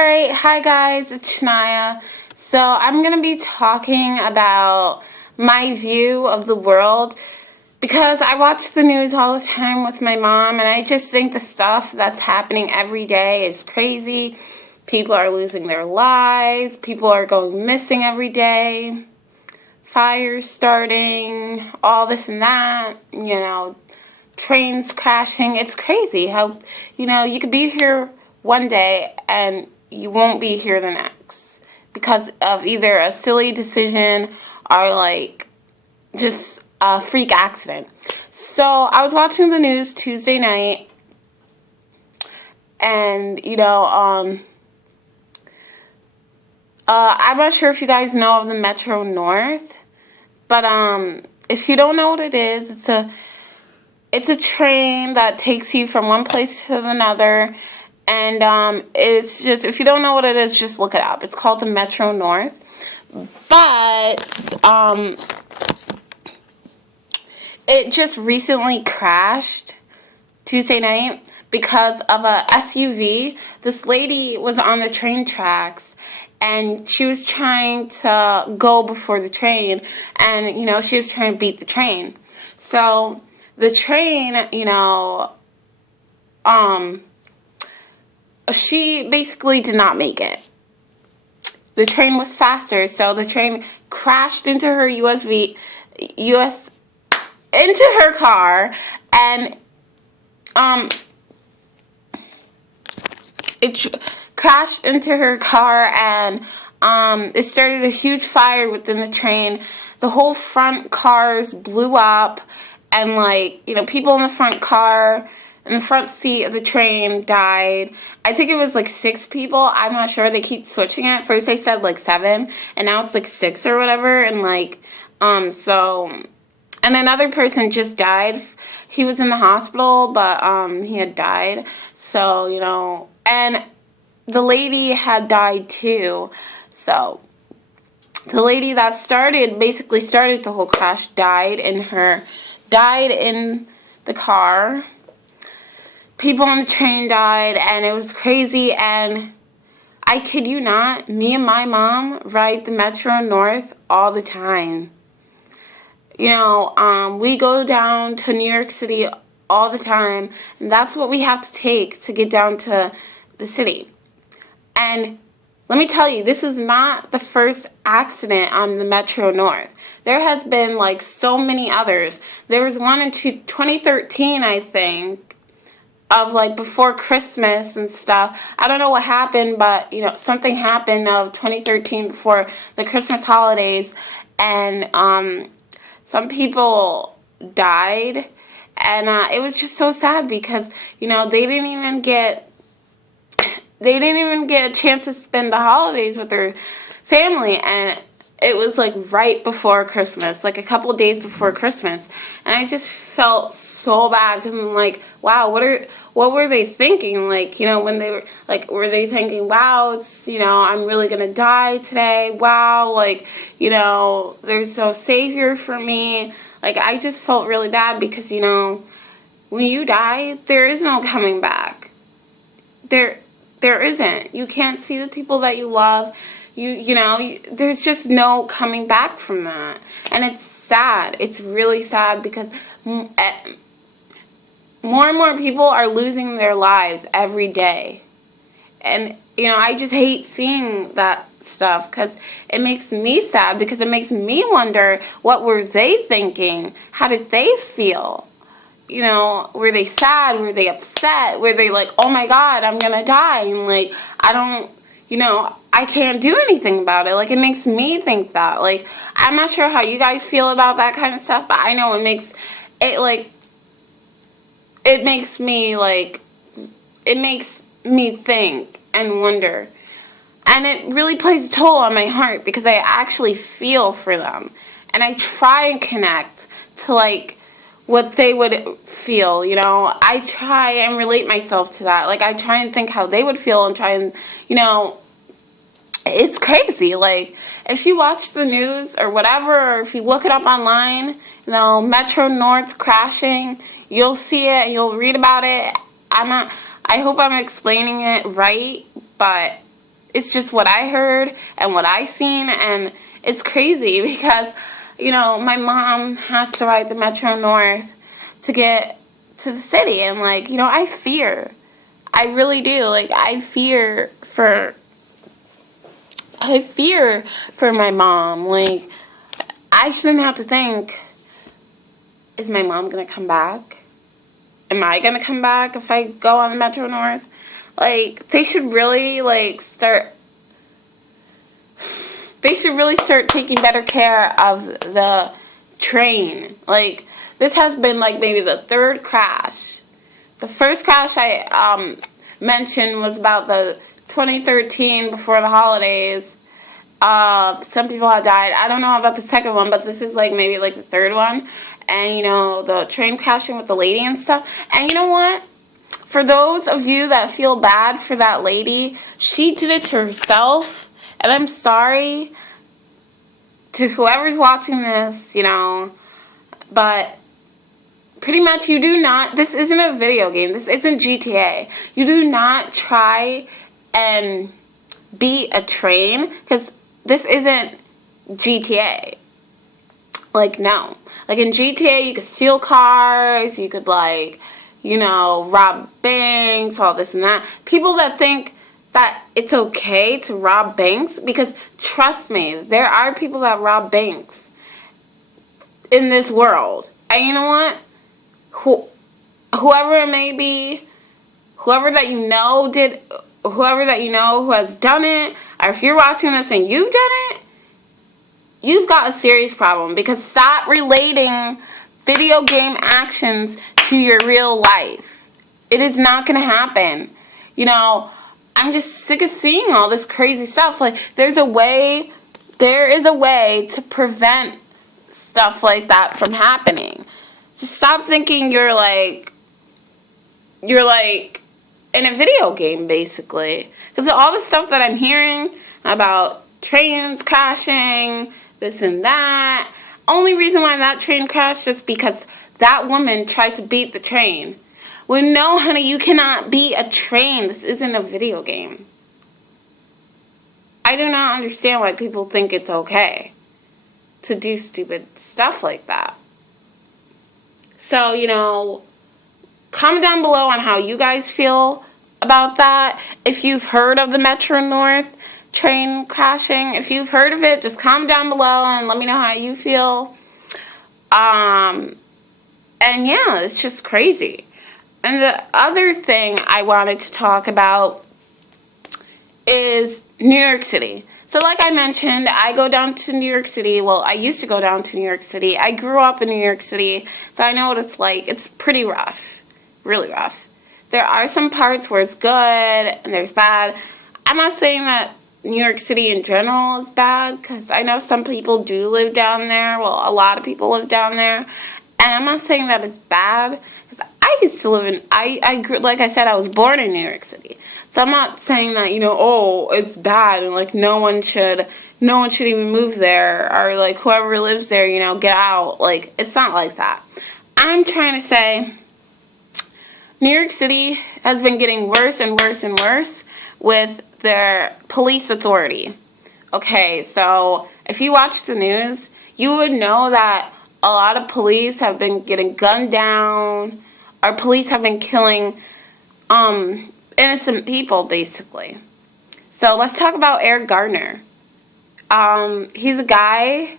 Alright, hi guys, it's Shania. So I'm going to be talking about my view of the world because I watch the news all the time with my mom, and I just think the stuff that's happening every day is crazy. People are losing their lives, people are going missing every day, fires starting, all this and that, trains crashing. It's crazy how, you could be here one day and you won't be here the next because of either a silly decision or just a freak accident. So I was watching the news Tuesday night, and I'm not sure if you guys know of the Metro North, but if you don't know what it is, it's a train that takes you from one place to another. And it's just, if you don't know what it is, just look it up. It's called the Metro North. But it just recently crashed Tuesday night because of a SUV. This lady was on the train tracks, and she was trying to go before the train. And, she was trying to beat the train. So the train, she basically did not make it. The train was faster, so the train crashed into her into her car, and it crashed into her car, and it started a huge fire within the train. The whole front cars blew up, and people in the front car, in the front seat of the train, died. I think it was 6 people. I'm not sure. They keep switching it. First they said 7, and now it's 6 or whatever. And and another person just died. He was in the hospital, but he had died. So, and the lady had died too. So the lady that basically started the whole crash died in the car. People on the train died, and it was crazy. And I kid you not, me and my mom ride the Metro North all the time. We go down to New York City all the time, and that's what we have to take to get down to the city. And let me tell you, this is not the first accident on the Metro North. There has been so many others. There was one in 2013, I think, of before Christmas and stuff. I don't know what happened, but something happened of 2013 before the Christmas holidays, and some people died, and it was just so sad because they didn't even get a chance to spend the holidays with their family, and it was right before Christmas, a couple days before Christmas, and I just felt so bad because I'm wow, what were they thinking? When they were they thinking, wow, it's I'm really gonna die today? Wow, there's no savior for me. I just felt really bad because when you die, there is no coming back. There isn't. You can't see the people that you love. There's just no coming back from that. And it's sad. It's really sad because more and more people are losing their lives every day. And, I just hate seeing that stuff because it makes me sad, because it makes me wonder, what were they thinking? How did they feel? Were they sad? Were they upset? Were they oh my God, I'm going to die? And I can't do anything about it. It makes me think that. I'm not sure how you guys feel about that kind of stuff, but I know it makes me think and wonder. And it really plays a toll on my heart because I actually feel for them. And I try and connect to what they would feel, I try and relate myself to that. I try and think how they would feel and try and, it's crazy. If you watch the news or whatever, or if you look it up online, Metro North crashing, you'll see it and you'll read about it. I hope I'm explaining it right, but It's just what I heard and what I seen, and it's crazy because, my mom has to ride the Metro North to get to the city, and I fear. I really do. I fear for my mom. I shouldn't have to think, is my mom going to come back? Am I going to come back if I go on the Metro North? They should really, start taking better care of the train. This has been, maybe the third crash. The first crash I mentioned was about the 2013 before the holidays. Some people had died. I don't know about the second one, but this is, maybe, the third one. And, the train crashing with the lady and stuff. And you know what? For those of you that feel bad for that lady, she did it to herself. And I'm sorry to whoever's watching this, but pretty much you do not, this isn't a video game, this isn't GTA. You do not try and beat a train, because this isn't GTA. No. In GTA, you could steal cars, you could, rob banks, all this and that. People that think that it's okay to rob banks, because trust me, there are people that rob banks in this world. And you know what? Whoever it may be, whoever that you know who has done it, or if you're watching this and you've done it, you've got a serious problem, because stop relating video game actions to your real life. It is not going to happen. I'm just sick of seeing all this crazy stuff. There is a way to prevent stuff like that from happening. Just stop thinking you're in a video game, basically. Because all the stuff that I'm hearing about trains crashing, this and that, only reason why that train crashed is because that woman tried to beat the train. Well, no, honey, you cannot beat a train. This isn't a video game. I do not understand why people think it's okay to do stupid stuff like that. So, comment down below on how you guys feel about that. If you've heard of the Metro North train crashing, if you've heard of it, just comment down below and let me know how you feel. And yeah, it's just crazy. And the other thing I wanted to talk about is New York City. So like I mentioned, I go down to New York City. Well, I used to go down to New York City. I grew up in New York City, so I know what it's like. It's pretty rough. Really rough. There are some parts where it's good and there's bad. I'm not saying that New York City in general is bad, because I know some people do live down there. Well, a lot of people live down there. And I'm not saying that it's bad, because I used to live in, I grew, like I said, I was born in New York City. So I'm not saying that, it's bad and no one should even move there, or whoever lives there, get out. It's not like that. I'm trying to say New York City has been getting worse and worse and worse with their police authority. Okay, so if you watch the news, you would know that a lot of police have been getting gunned down, or police have been killing innocent people, basically. So let's talk about Eric Garner. He's a guy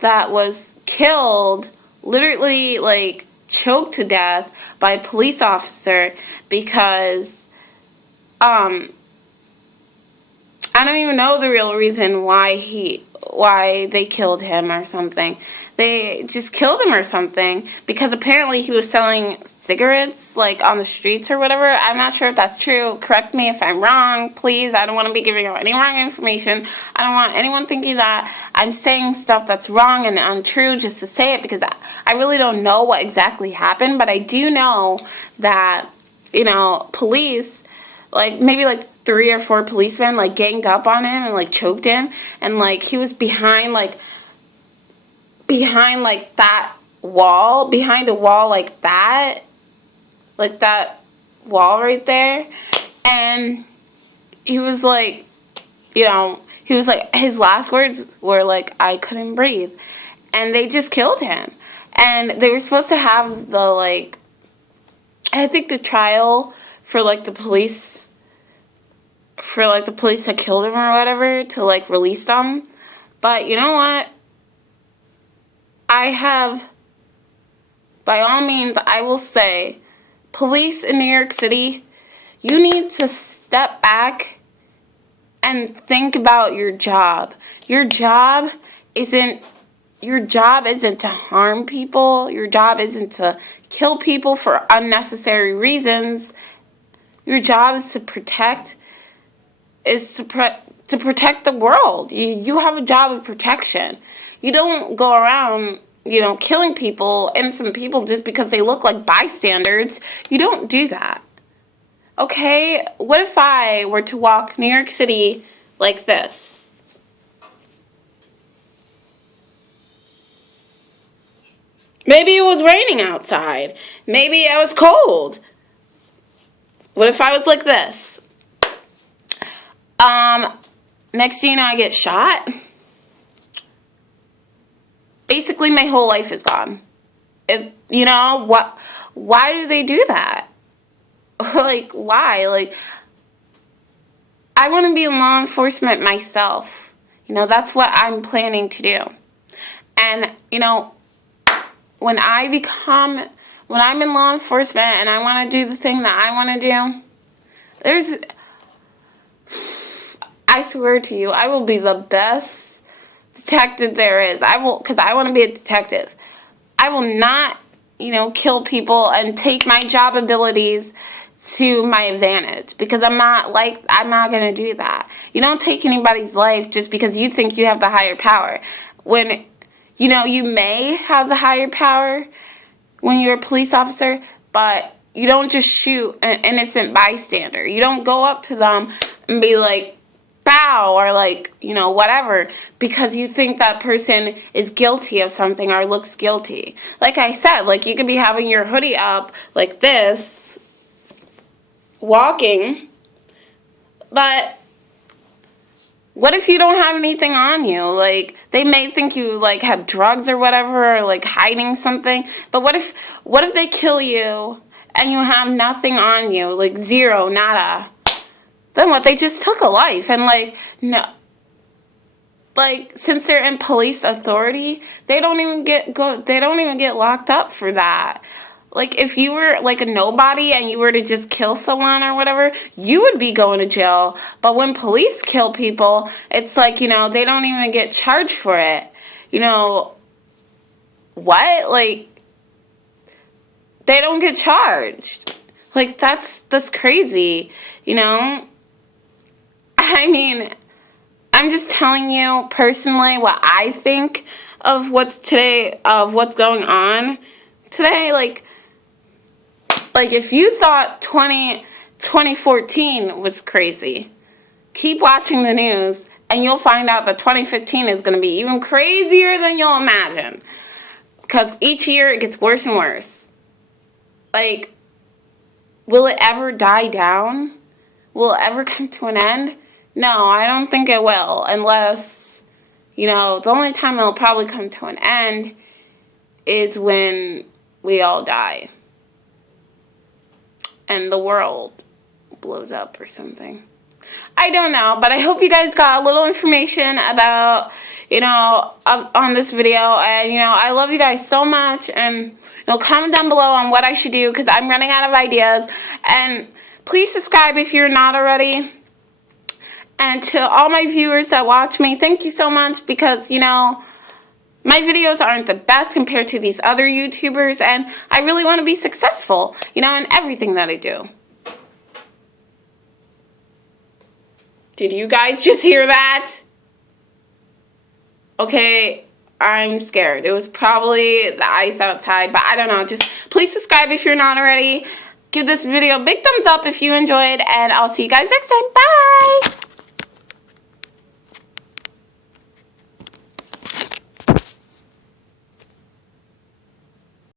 that was killed, literally choked to death by a police officer because I don't even know the real reason why they killed him or something. They just killed him or something because apparently he was selling cigarettes on the streets or whatever. I'm not sure if that's true. Correct me if I'm wrong, please. I don't want to be giving out any wrong information. I don't want anyone thinking that I'm saying stuff that's wrong and untrue just to say it, because I really don't know what exactly happened. But I do know that, police, maybe 3 or 4 policemen ganged up on him and choked him, and he was behind that wall, behind a wall like that wall right there, and he was you know, he was like, his last words were like, I couldn't breathe. And they just killed him. And they were supposed to have the, like, I think the trial for, like, the police that killed him or whatever, to, like, release them. But you know what? By all means, I will say, police in New York City, you need to step back and think about your job. Your job isn't to harm people. Your job isn't to kill people for unnecessary reasons. Your job is to protect the world. You have a job of protection. You don't go around, you know, killing people, innocent people, just because they look like bystanders. You don't do that. Okay? What if I were to walk New York City like this? Maybe it was raining outside. Maybe I was cold. What if I was like this? Next thing you know, I get shot. Basically, my whole life is gone. You know, why do they do that? Like, why? Like, I want to be in law enforcement myself. You know, that's what I'm planning to do. And, you know, when I'm in law enforcement and I want to do the thing that I want to do, I swear to you, I will be the best detective there is. Because I want to be a detective. I will not, you know, kill people and take my job abilities to my advantage, because I'm not going to do that. You don't take anybody's life just because you think you have the higher power. When, you know, you may have the higher power when you're a police officer, but you don't just shoot an innocent bystander. You don't go up to them and be like, bow, or like, you know, whatever, because you think that person is guilty of something or looks guilty. Like I said, like, you could be having your hoodie up like this, walking, but what if you don't have anything on you? Like, they may think you, like, have drugs or whatever, or, like, hiding something, but what if they kill you and you have nothing on you, like, zero, nada? Then what? They just took a life. And, like, no, like, since they're in police authority, they don't even get locked up for that. Like, if you were, like, a nobody and you were to just kill someone or whatever, you would be going to jail. But when police kill people, it's like, you know, they don't even get charged for it. You know, what? Like, they don't get charged. Like, that's crazy, you know? I mean, I'm just telling you personally what I think of what's going on today. Like, if you thought 2014 was crazy, keep watching the news and you'll find out that 2015 is going to be even crazier than you'll imagine. Because each year it gets worse and worse. Like, will it ever die down? Will it ever come to an end? No, I don't think it will. Unless, you know, the only time it'll probably come to an end is when we all die. And the world blows up or something. I don't know, but I hope you guys got a little information about, you know, on this video. And, you know, I love you guys so much. And, you know, comment down below on what I should do, because I'm running out of ideas. And please subscribe if you're not already. And to all my viewers that watch me, thank you so much, because, you know, my videos aren't the best compared to these other YouTubers, and I really want to be successful, you know, in everything that I do. Did you guys just hear that? Okay, I'm scared. It was probably the ice outside, but I don't know. Just please subscribe if you're not already. Give this video a big thumbs up if you enjoyed, and I'll see you guys next time. Bye!